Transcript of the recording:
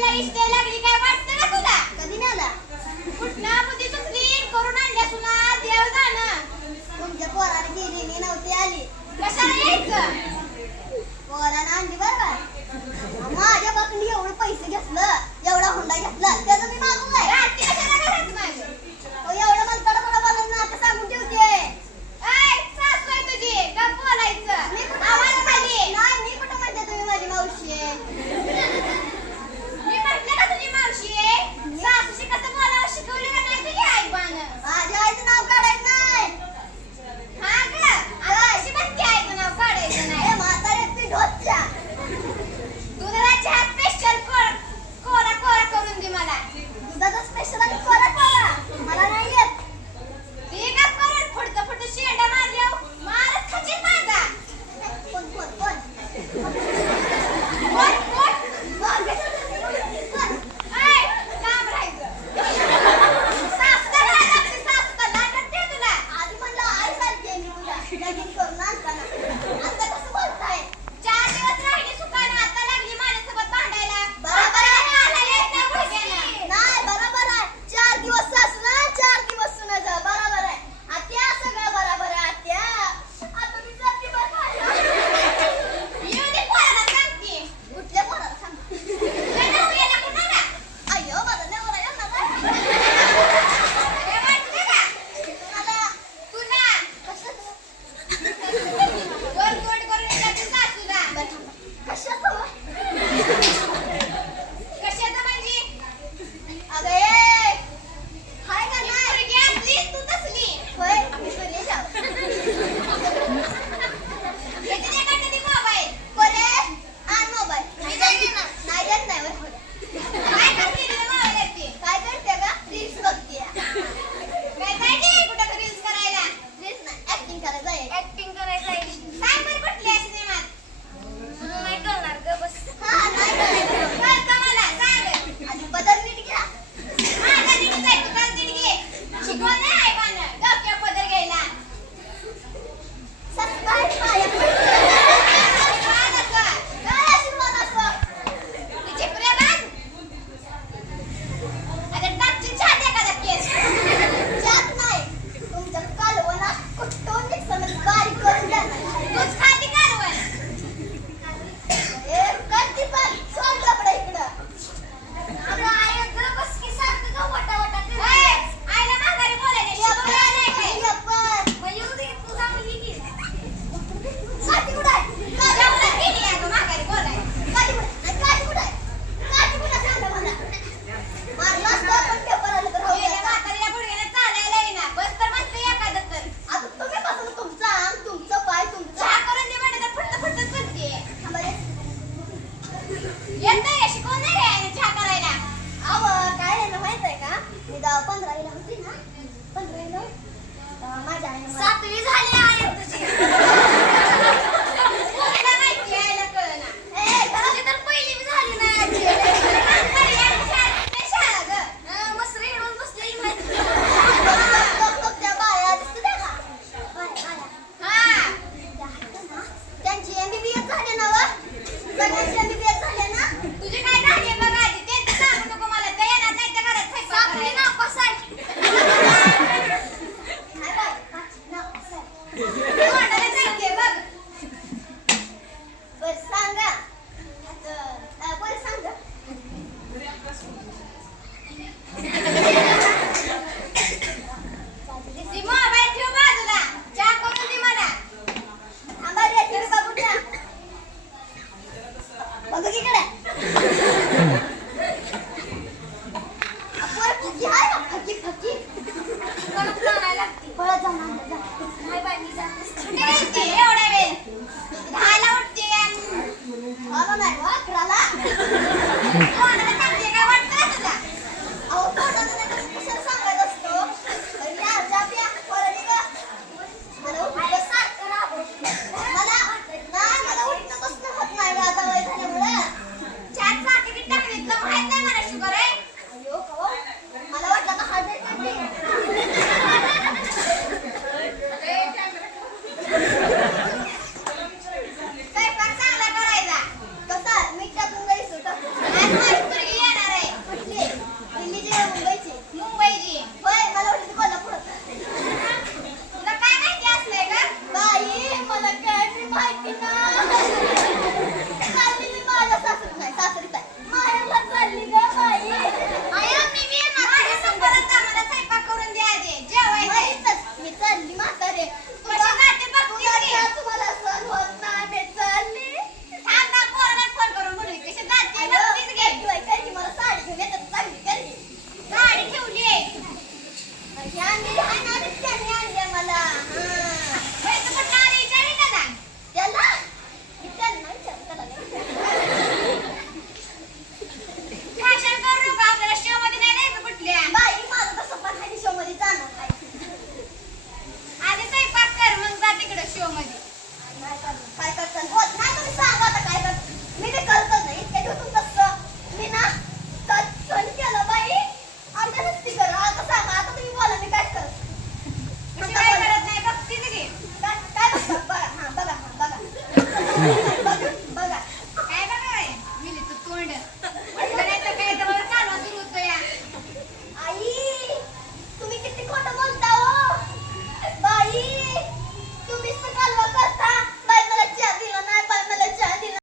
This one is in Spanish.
la izquierda, clic